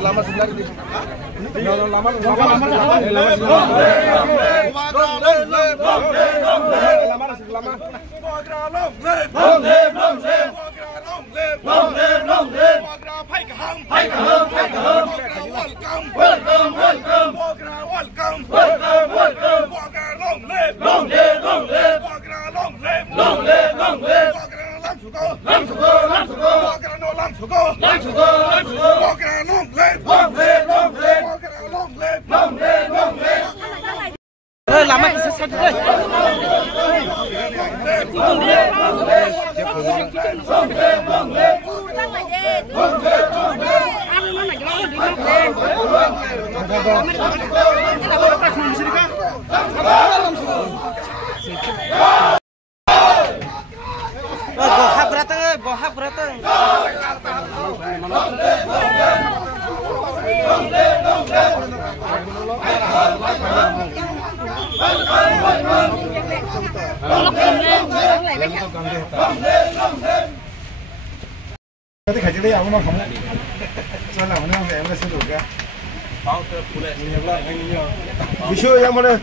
Lama sebelah ini. Lama. Lama kisah saya. Bohak beratang. Cái khai đây ông nó không cho nào nó về nó sẽ được cái bao cái phụ lệ nhiều lắm anh nhiều đi chơi em mà đây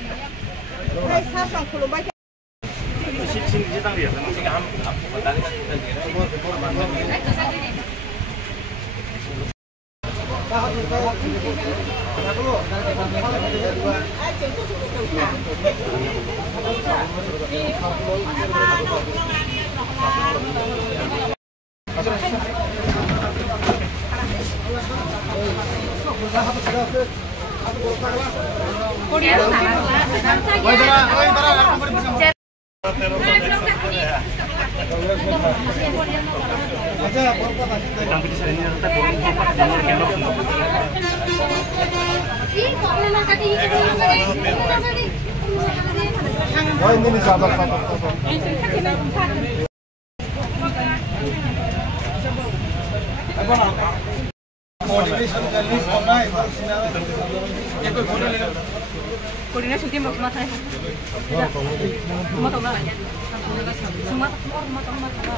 xin tăng điểm nó sẽ ăn ini sabar. Koordinasi tim rumah saya. Rumah tangga aja. Semua rumah.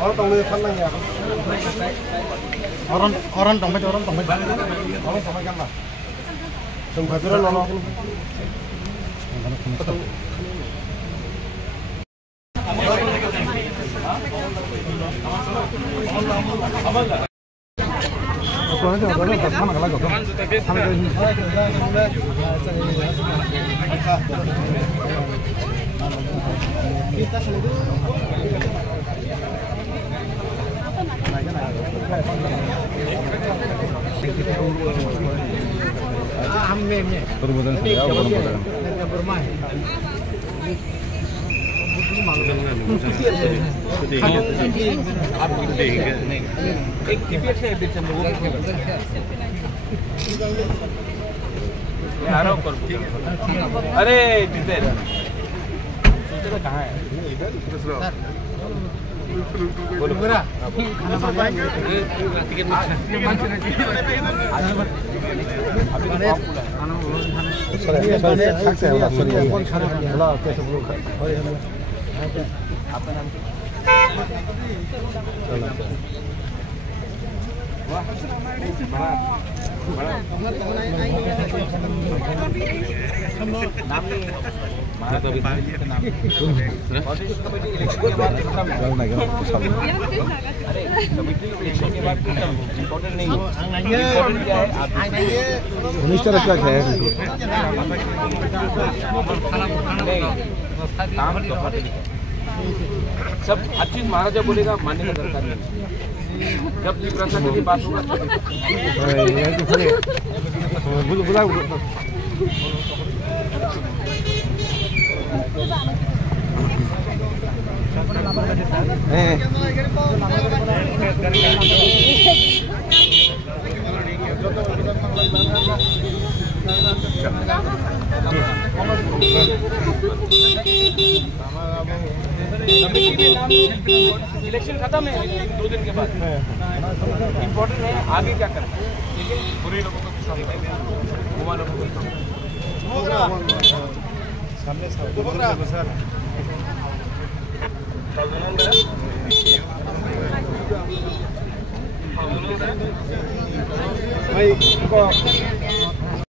Orang tangga kan lagi ya. Orang tangga kan lah. Tangga itu lono. अरे जितेर कहाँ है बोलो मेरा सब हर चीज महाराजा बोलेगा मानने का दरकार नहीं। जब भी प्रशासन की बात होगा इलेक्शन खत्म है 2 दिन के बाद। इम्पोर्टेंट है आगे क्या करना है, ठीक है। बुरे लोगों को घुमा लोगों को सामने भाई